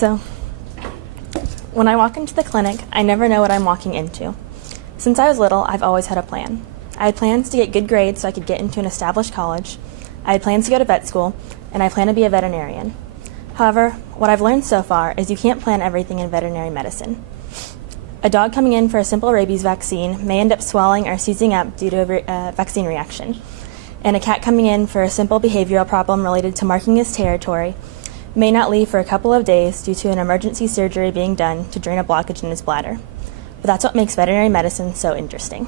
So, when I walk into the clinic, I never know what I'm walking into. Since I was little, I've always had a plan. I had plans to get good grades so I could get into an established college. I had plans to go to vet school, and I plan to be a veterinarian. However, what I've learned so far is you can't plan everything in veterinary medicine. A dog coming in for a simple rabies vaccine may end up swelling or seizing up due to a vaccine reaction. And a cat coming in for a simple behavioral problem related to marking his territory may not leave for a couple of days due to an emergency surgery being done to drain a blockage in his bladder. But that's what makes veterinary medicine so interesting.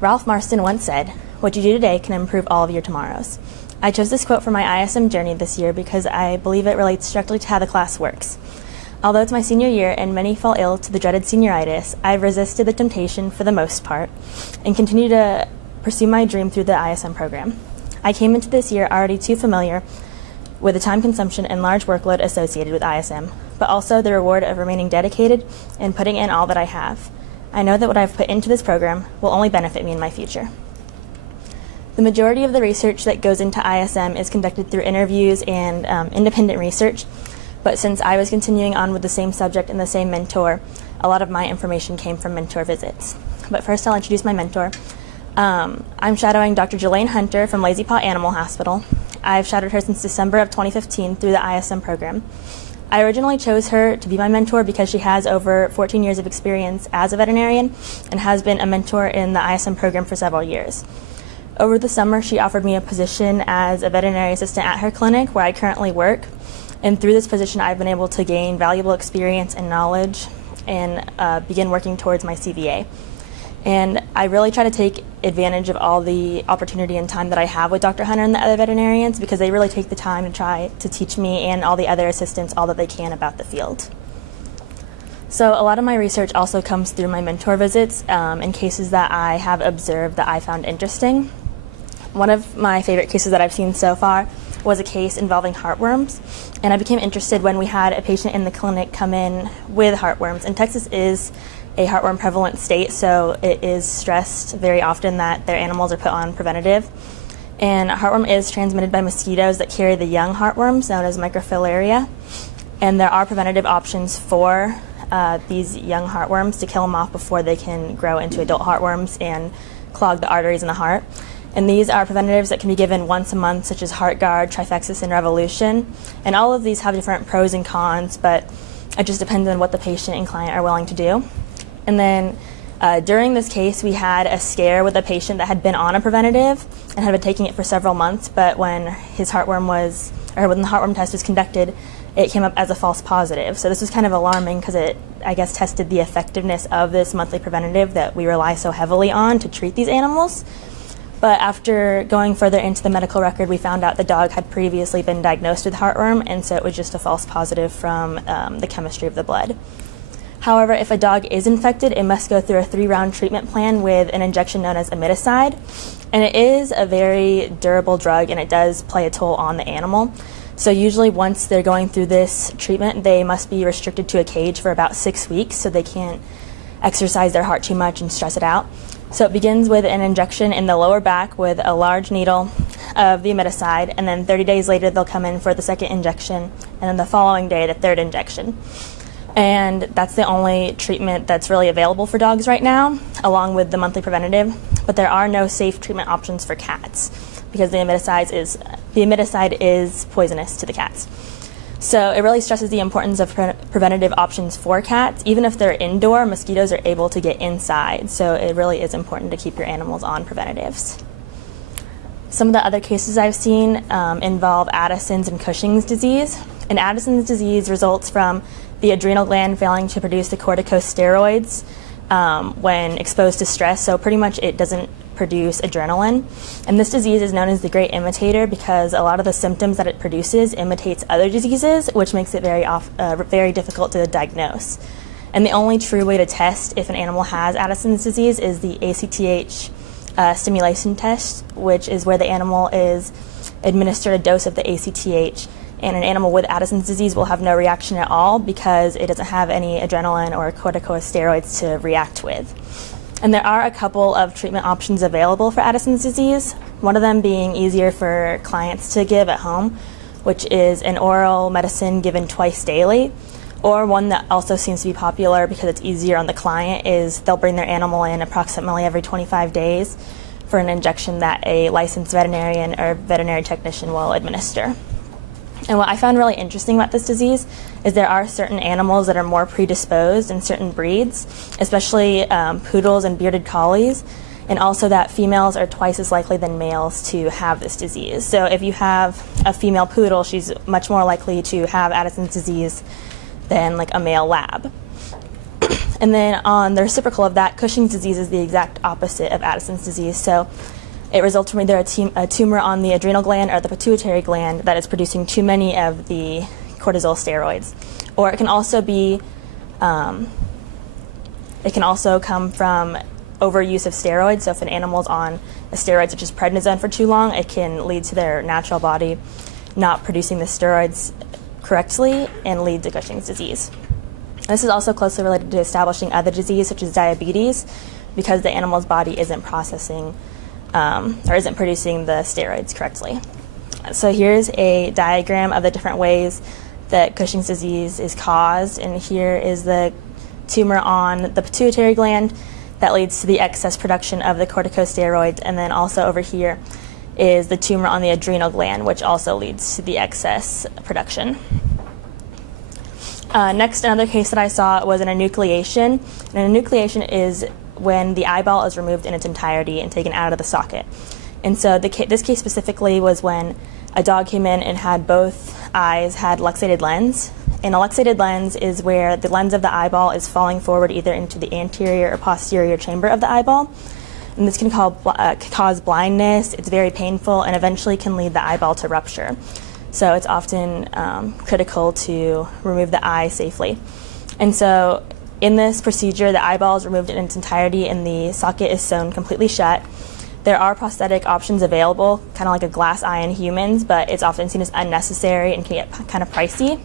Ralph Marston once said, "What you do today can improve all of your tomorrows." I chose this quote for my ISM journey this year because I believe it relates directly to how the class works. Although it's my senior year and many fall ill to the dreaded senioritis, I've resisted the temptation for the most part and continue to pursue my dream through the ISM program. I came into this year already too familiar with the time consumption and large workload associated with ISM, but also the reward of remaining dedicated and putting in all that I have. I know that what I've put into this program will only benefit me in my future. The majority of the research that goes into ISM is conducted through interviews and independent research, but since I was continuing on with the same subject and the same mentor, a lot of my information came from mentor visits. But first I'll introduce my mentor. I'm shadowing Dr. Jelaine Hunter from Lazy Paw Animal Hospital. I've shadowed her since December of 2015 through the ISM program. I originally chose her to be my mentor because she has over 14 years of experience as a veterinarian and has been a mentor in the ISM program for several years. Over the summer, she offered me a position as a veterinary assistant at her clinic where I currently work. And through this position, I've been able to gain valuable experience and knowledge and begin working towards my CVA. And I really try to take advantage of all the opportunity and time that I have with Dr. Hunter and the other veterinarians because they really take the time to try to teach me and all the other assistants all that they can about the field. So a lot of my research also comes through my mentor visits and cases that I have observed that I found interesting. One of my favorite cases that I've seen so far was a case involving heartworms, and I became interested when we had a patient in the clinic come in with heartworms. And Texas is a heartworm prevalent state, so it is stressed very often that their animals are put on preventative. And heartworm is transmitted by mosquitoes that carry the young heartworms, known as microfilaria. And there are preventative options for these young heartworms to kill them off before they can grow into adult heartworms and clog the arteries in the heart. And these are preventatives that can be given once a month, such as HeartGuard, Trifexis, and Revolution. And all of these have different pros and cons, but it just depends on what the patient and client are willing to do. And then during this case, we had a scare with a patient that had been on a preventative and had been taking it for several months, but when when the heartworm test was conducted, it came up as a false positive. So this was kind of alarming because it, I guess, tested the effectiveness of this monthly preventative that we rely so heavily on to treat these animals. But after going further into the medical record, we found out the dog had previously been diagnosed with heartworm, and so it was just a false positive from the chemistry of the blood. However, if a dog is infected, it must go through a 3-round treatment plan with an injection known as imiticide. And it is a very durable drug, and it does play a toll on the animal. So usually once they're going through this treatment, they must be restricted to a cage for about 6 weeks so they can't exercise their heart too much and stress it out. So it begins with an injection in the lower back with a large needle of the imiticide, and then 30 days later they'll come in for the second injection, and then the following day the third injection. And that's the only treatment that's really available for dogs right now, along with the monthly preventative. But there are no safe treatment options for cats because the imiticide is poisonous to the cats. So it really stresses the importance of preventative options for cats. Even if they're indoor, mosquitoes are able to get inside. So it really is important to keep your animals on preventatives. Some of the other cases I've seen involve Addison's and Cushing's disease. And Addison's disease results from the adrenal gland failing to produce the corticosteroids when exposed to stress. So pretty much it doesn't produce adrenaline. And this disease is known as the great imitator because a lot of the symptoms that it produces imitates other diseases, which makes it very difficult to diagnose. And the only true way to test if an animal has Addison's disease is the ACTH stimulation test, which is where the animal is administered a dose of the ACTH. And an animal with Addison's disease will have no reaction at all because it doesn't have any adrenaline or corticosteroids to react with. And there are a couple of treatment options available for Addison's disease, one of them being easier for clients to give at home, which is an oral medicine given twice daily. Or one that also seems to be popular because it's easier on the client is they'll bring their animal in approximately every 25 days for an injection that a licensed veterinarian or veterinary technician will administer. And what I found really interesting about this disease is there are certain animals that are more predisposed in certain breeds, especially poodles and bearded collies, and also that females are twice as likely than males to have this disease. So if you have a female poodle, she's much more likely to have Addison's disease than like a male lab. And then on the reciprocal of that, Cushing's disease is the exact opposite of Addison's disease. So it results from either a tumor on the adrenal gland or the pituitary gland that is producing too many of the cortisol steroids. Or it can also be, it can also come from overuse of steroids. So if an animal's on a steroid such as prednisone for too long, it can lead to their natural body not producing the steroids correctly and lead to Cushing's disease. This is also closely related to establishing other disease such as diabetes because the animal's body isn't processing or isn't producing the steroids correctly. So here's a diagram of the different ways that Cushing's disease is caused, and here is the tumor on the pituitary gland that leads to the excess production of the corticosteroids, and then also over here is the tumor on the adrenal gland, which also leads to the excess production. Next, another case that I saw was an enucleation. An enucleation is when the eyeball is removed in its entirety and taken out of the socket. And so this case specifically was when a dog came in and had both eyes had luxated lens. And a luxated lens is where the lens of the eyeball is falling forward either into the anterior or posterior chamber of the eyeball. And this can cause blindness, it's very painful, and eventually can lead the eyeball to rupture. So it's often critical to remove the eye safely. And so in this procedure, the eyeball is removed in its entirety and the socket is sewn completely shut. There are prosthetic options available, kind of like a glass eye in humans, but it's often seen as unnecessary and can get kind of pricey.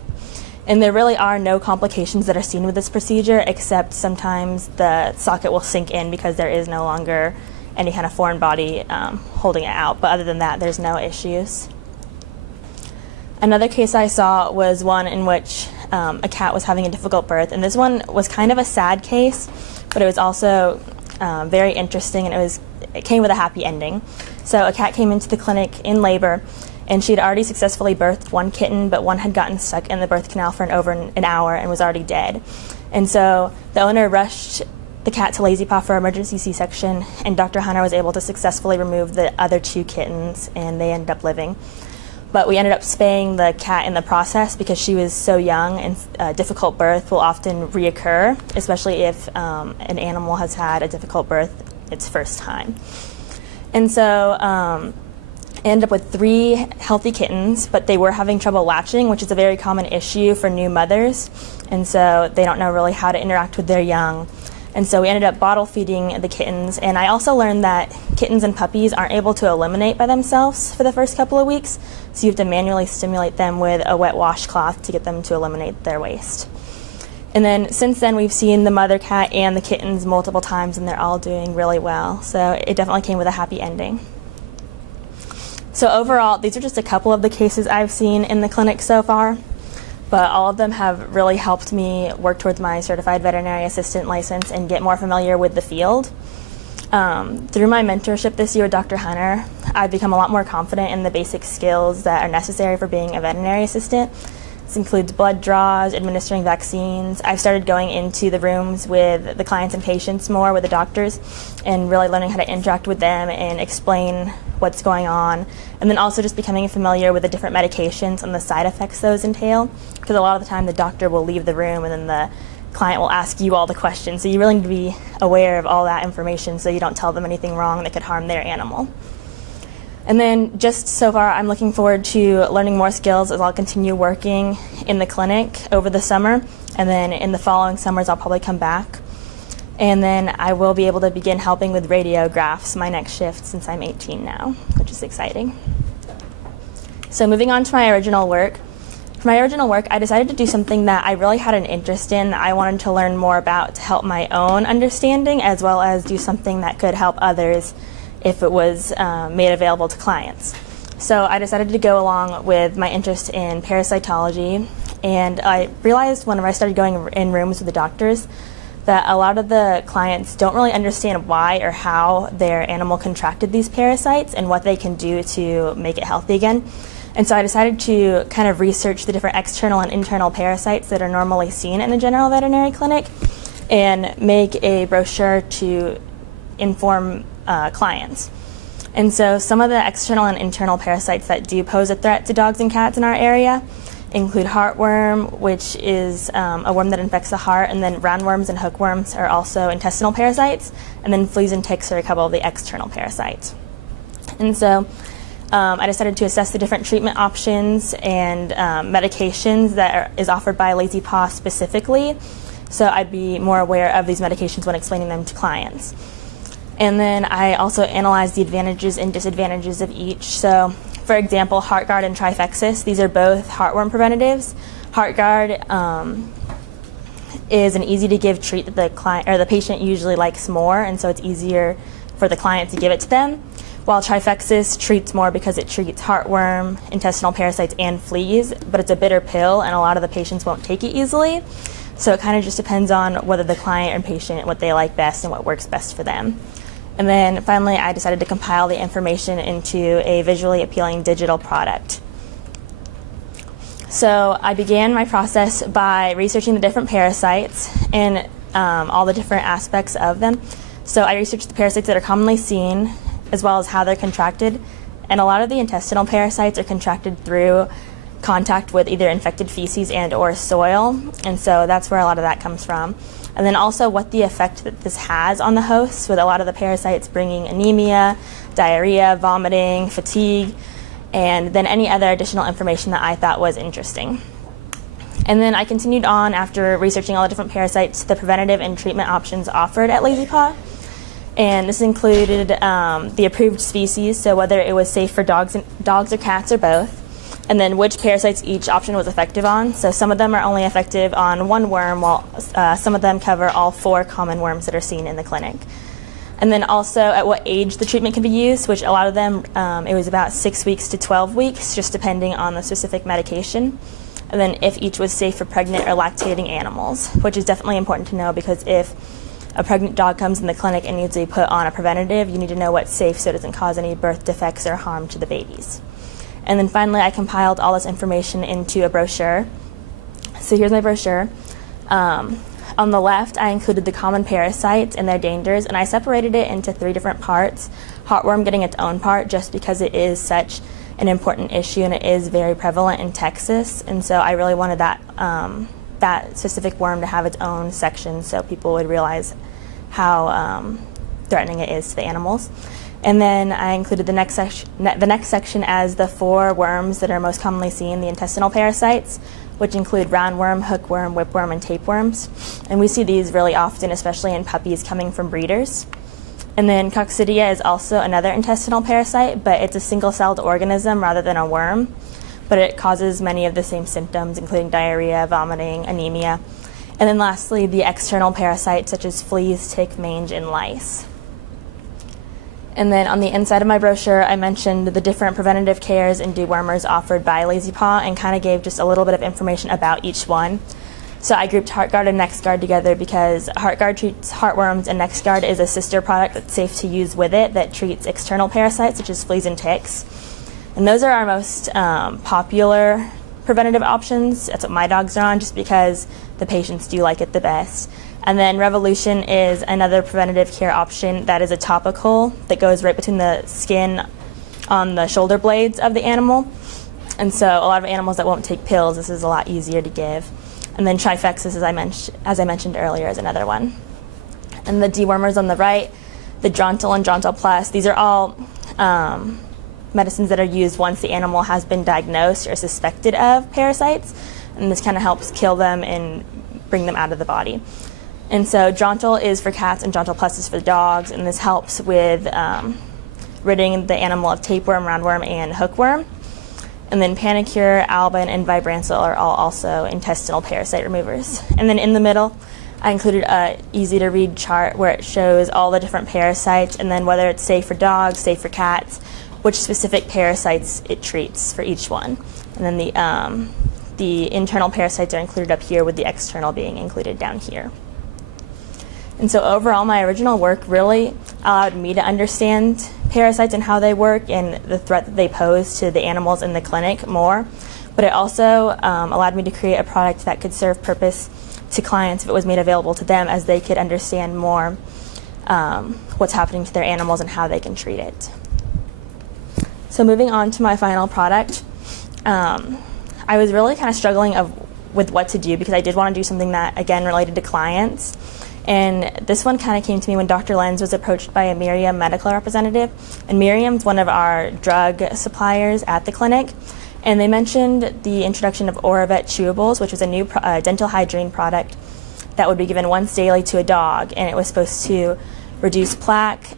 And there really are no complications that are seen with this procedure, except sometimes the socket will sink in because there is no longer any kind of foreign body holding it out. But other than that, there's no issues. Another case I saw was one in which a cat was having a difficult birth, and this one was kind of a sad case, but it was also very interesting, and it came with a happy ending. So a cat came into the clinic in labor, and she had already successfully birthed one kitten, but one had gotten stuck in the birth canal for over an hour and was already dead. And so the owner rushed the cat to Lazy Paw for emergency C-section, and Dr. Hunter was able to successfully remove the other two kittens, and they ended up living. But we ended up spaying the cat in the process because she was so young, and difficult birth will often reoccur, especially if an animal has had a difficult birth its first time. And so ended up with 3 healthy kittens, but they were having trouble latching, which is a very common issue for new mothers, and so they don't know really how to interact with their young. And so we ended up bottle feeding the kittens, and I also learned that kittens and puppies aren't able to eliminate by themselves for the first couple of weeks, so you have to manually stimulate them with a wet washcloth to get them to eliminate their waste. And then since then we've seen the mother cat and the kittens multiple times, and they're all doing really well, so it definitely came with a happy ending. So overall, these are just a couple of the cases I've seen in the clinic so far, but all of them have really helped me work towards my certified veterinary assistant license and get more familiar with the field. Through my mentorship this year with Dr. Hunter, I've become a lot more confident in the basic skills that are necessary for being a veterinary assistant. This includes blood draws, administering vaccines. I've started going into the rooms with the clients and patients more with the doctors and really learning how to interact with them and explain what's going on. And then also just becoming familiar with the different medications and the side effects those entail. Because a lot of the time the doctor will leave the room and then the client will ask you all the questions. So you really need to be aware of all that information so you don't tell them anything wrong that could harm their animal. And then just so far, I'm looking forward to learning more skills as I'll continue working in the clinic over the summer. And then in the following summers, I'll probably come back. And then I will be able to begin helping with radiographs my next shift since I'm 18 now, which is exciting. So moving on to my original work. For my original work, I decided to do something that I really had an interest in, I wanted to learn more about to help my own understanding, as well as do something that could help others if it was made available to clients. So I decided to go along with my interest in parasitology, and I realized whenever I started going in rooms with the doctors that a lot of the clients don't really understand why or how their animal contracted these parasites and what they can do to make it healthy again. And so I decided to kind of research the different external and internal parasites that are normally seen in a general veterinary clinic and make a brochure to inform clients. And so some of the external and internal parasites that do pose a threat to dogs and cats in our area include heartworm, which is a worm that infects the heart, and then roundworms and hookworms are also intestinal parasites, and then fleas and ticks are a couple of the external parasites. And so I decided to assess the different treatment options and medications that is offered by Lazy Paw specifically, so I'd be more aware of these medications when explaining them to clients. And then I also analyzed the advantages and disadvantages of each. So, for example, HeartGuard and Trifexis, these are both heartworm preventatives. HeartGuard is an easy-to-give treat that the client or the patient usually likes more, and so it's easier for the client to give it to them. While Trifexis treats more because it treats heartworm, intestinal parasites, and fleas, but it's a bitter pill, and a lot of the patients won't take it easily. So it kind of just depends on whether the client and patient, what they like best and what works best for them. And then finally, I decided to compile the information into a visually appealing digital product. So I began my process by researching the different parasites and all the different aspects of them. So I researched the parasites that are commonly seen, as well as how they're contracted. And a lot of the intestinal parasites are contracted through contact with either infected feces and or soil, and so that's where a lot of that comes from. And then also what the effect that this has on the hosts, with a lot of the parasites bringing anemia, diarrhea, vomiting, fatigue, and then any other additional information that I thought was interesting. And then I continued on after researching all the different parasites, the preventative and treatment options offered at Lazy Paw. And this included the approved species, so whether it was safe for dogs or cats or both, and then which parasites each option was effective on. So some of them are only effective on one worm, while some of them cover all 4 common worms that are seen in the clinic. And then also at what age the treatment can be used, which a lot of them, it was about 6 weeks to 12 weeks, just depending on the specific medication. And then if each was safe for pregnant or lactating animals, which is definitely important to know, because if a pregnant dog comes in the clinic and needs to be put on a preventative, you need to know what's safe so it doesn't cause any birth defects or harm to the babies. And then finally, I compiled all this information into a brochure. So here's my brochure. On the left, I included the common parasites and their dangers, and I separated it into 3 different parts. Heartworm getting its own part just because it is such an important issue and it is very prevalent in Texas, and so I really wanted that specific worm to have its own section so people would realize how threatening it is to the animals. And then I included the next section as the 4 worms that are most commonly seen, the intestinal parasites, which include roundworm, hookworm, whipworm, and tapeworms. And we see these really often, especially in puppies coming from breeders. And then coccidia is also another intestinal parasite, but it's a single-celled organism rather than a worm. But it causes many of the same symptoms, including diarrhea, vomiting, anemia. And then lastly, the external parasites such as fleas, tick, mange, and lice. And then on the inside of my brochure, I mentioned the different preventative cares and dewormers offered by Lazy Paw and kind of gave just a little bit of information about each one. So I grouped HeartGuard and NextGuard together because HeartGuard treats heartworms and NextGuard is a sister product that's safe to use with it that treats external parasites such as fleas and ticks. And those are our most popular preventative options. That's what my dogs are on, just because the patients do like it the best. And then Revolution is another preventative care option that is a topical that goes right between the skin on the shoulder blades of the animal. And so a lot of animals that won't take pills, this is a lot easier to give. And then Trifexis, as I mentioned earlier, is another one. And the dewormers on the right, the Drontal and Drontal Plus, these are all medicines that are used once the animal has been diagnosed or suspected of parasites. And this kind of helps kill them and bring them out of the body. And so Drontal is for cats and Drontal Plus is for dogs, and this helps with ridding the animal of tapeworm, roundworm, and hookworm. And then Panicure, Albin, and Vibransil are all also intestinal parasite removers. And then in the middle, I included a easy-to-read chart where it shows all the different parasites and then whether it's safe for dogs, safe for cats, which specific parasites it treats for each one. And then the internal parasites are included up here, with the external being included down here. And so overall, my original work really allowed me to understand parasites and how they work and the threat that they pose to the animals in the clinic more. But it also allowed me to create a product that could serve purpose to clients if it was made available to them, as they could understand more what's happening to their animals and how they can treat it. So moving on to my final product, I was really kind of struggling with what to do, because I did want to do something that, again, related to clients. And this one kind of came to me when Dr. Lenz was approached by a Miriam medical representative. And Miriam's one of our drug suppliers at the clinic. And they mentioned the introduction of Oravet chewables, which was a new dental hygiene product that would be given once daily to a dog. And it was supposed to reduce plaque,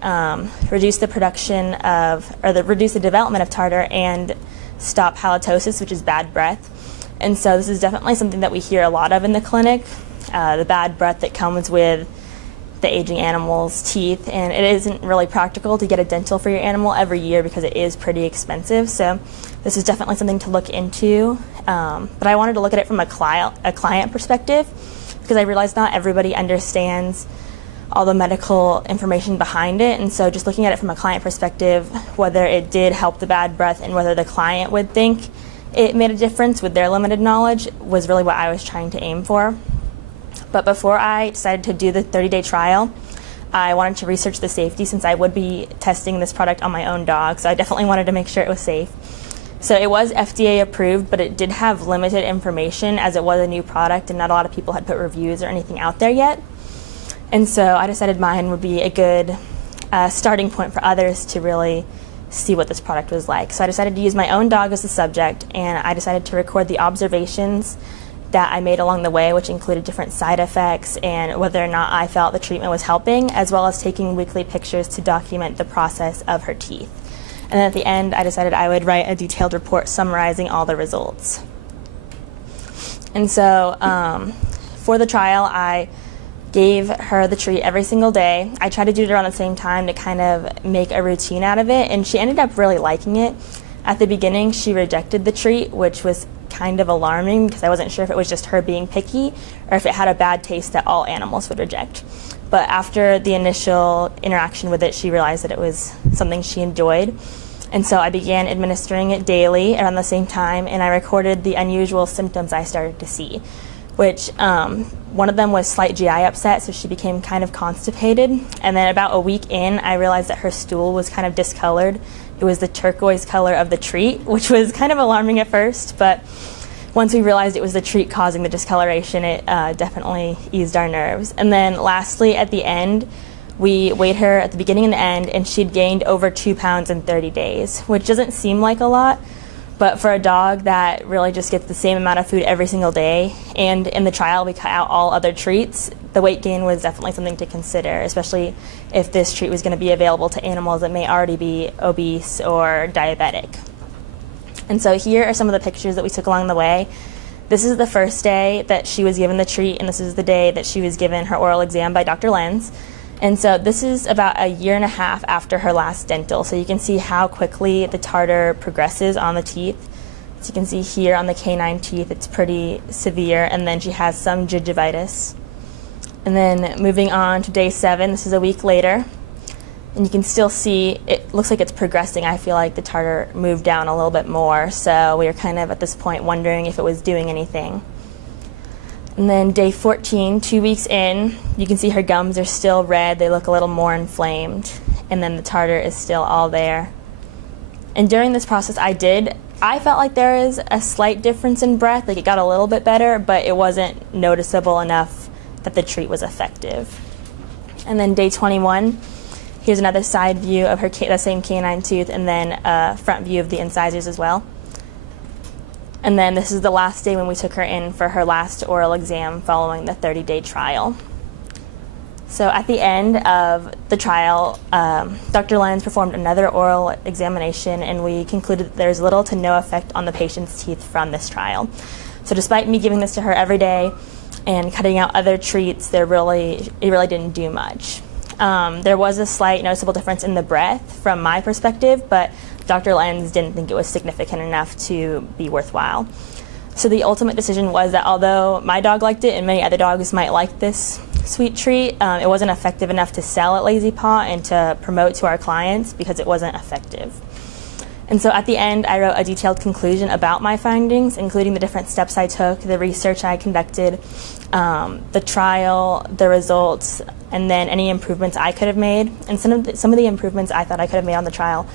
reduce the production of, reduce the development of tartar, and stop halitosis, which is bad breath. And so this is definitely something that we hear a lot of in the clinic, the bad breath that comes with the aging animal's teeth. And it isn't really practical to get a dental for your animal every year, because it is pretty expensive. So this is definitely something to look into. But I wanted to look at it from a client perspective, because I realized not everybody understands all the medical information behind it. And so just looking at it from a client perspective, whether it did help the bad breath and whether the client would think it made a difference with their limited knowledge, was really what I was trying to aim for. But before I decided to do the 30-day trial, I wanted to research the safety, since I would be testing this product on my own dog. So I definitely wanted to make sure it was safe. So it was FDA approved, but it did have limited information, as it was a new product and not a lot of people had put reviews or anything out there yet. And so I decided mine would be a good starting point for others to really see what this product was like. So I decided to use my own dog as the subject, and I decided to record the observations that I made along the way, which included different side effects and whether or not I felt the treatment was helping, as well as taking weekly pictures to document the process of her teeth. And then at the end, I decided I would write a detailed report summarizing all the results. And so for the trial, I gave her the treat every single day. I tried to do it around the same time to kind of make a routine out of it, and she ended up really liking it. At the beginning, she rejected the treat, which was kind of alarming, because I wasn't sure if it was just her being picky or if it had a bad taste that all animals would reject. But after the initial interaction with it, she realized that it was something she enjoyed. And so I began administering it daily around the same time, and I recorded the unusual symptoms I started to see, which one of them was slight GI upset, so she became kind of constipated. And then about a week in, I realized that her stool was kind of discolored. It was the turquoise color of the treat, which was kind of alarming at first, but once we realized it was the treat causing the discoloration, it definitely eased our nerves. And then lastly, at the end, we weighed her at the beginning and the end, and she'd gained over 2 pounds in 30 days, which doesn't seem like a lot, but for a dog that really just gets the same amount of food every single day, and in the trial we cut out all other treats, the weight gain was definitely something to consider, especially if this treat was going to be available to animals that may already be obese or diabetic. And so here are some of the pictures that we took along the way. This is the first day that she was given the treat, and this is the day that she was given her oral exam by Dr. Lenz. And so this is about a year and a half after her last dental. So you can see how quickly the tartar progresses on the teeth. As you can see here on the canine teeth, it's pretty severe, and then she has some gingivitis. And then moving on to day 7, this is a week later, and you can still see it looks like it's progressing. I feel like the tartar moved down a little bit more, so we were kind of at this point wondering if it was doing anything. And then day 14, 2 weeks in, you can see her gums are still red. They look a little more inflamed. And then the tartar is still all there. And during this process, I felt like there is a slight difference in breath. Like it got a little bit better, but it wasn't noticeable enough that the treat was effective. And then day 21, here's another side view of her the same canine tooth, and then a front view of the incisors as well. And then this is the last day when we took her in for her last oral exam following the 30-day trial. So at the end of the trial, Dr. Lenz performed another oral examination, and we concluded that there's little to no effect on the patient's teeth from this trial. So despite me giving this to her every day and cutting out other treats, it really didn't do much. There was a slight noticeable difference in the breath from my perspective, but Dr. Lenz didn't think it was significant enough to be worthwhile. So the ultimate decision was that although my dog liked it and many other dogs might like this sweet treat, it wasn't effective enough to sell at Lazy Paw and to promote to our clients because it wasn't effective. And so at the end, I wrote a detailed conclusion about my findings, including the different steps I took, the research I conducted, the trial, the results, and then any improvements I could have made. And some of the improvements I thought I could have made on the trial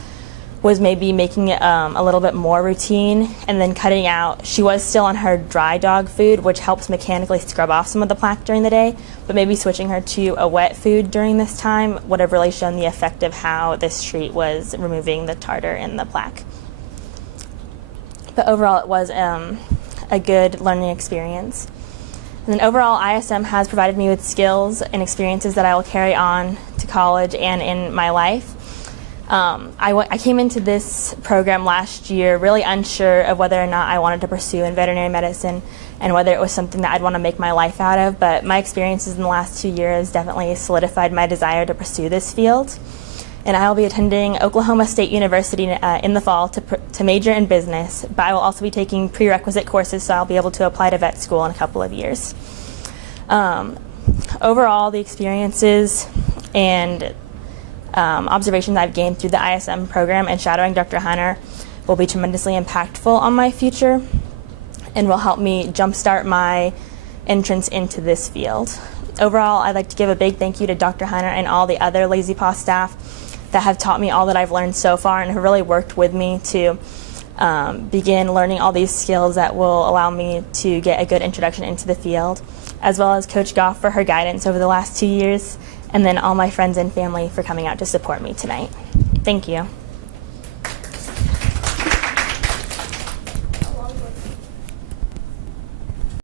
was maybe making it a little bit more routine and then cutting out. She was still on her dry dog food, which helps mechanically scrub off some of the plaque during the day, but maybe switching her to a wet food during this time would have really shown the effect of how this treat was removing the tartar in the plaque. But overall, it was a good learning experience. And then overall, ISM has provided me with skills and experiences that I will carry on to college and in my life. I came into this program last year really unsure of whether or not I wanted to pursue in veterinary medicine and whether it was something that I'd want to make my life out of, but my experiences in the last 2 years definitely solidified my desire to pursue this field. And I will be attending Oklahoma State University in the fall to major in business, but I will also be taking prerequisite courses, so I'll be able to apply to vet school in a couple of years. Overall, the experiences and observations I've gained through the ISM program and shadowing Dr. Hunter will be tremendously impactful on my future and will help me jumpstart my entrance into this field. Overall, I'd like to give a big thank you to Dr. Hunter and all the other Lazy Paw staff that have taught me all that I've learned so far and have really worked with me to begin learning all these skills that will allow me to get a good introduction into the field, as well as Coach Goff for her guidance over the last 2 years, and then all my friends and family for coming out to support me tonight. Thank you.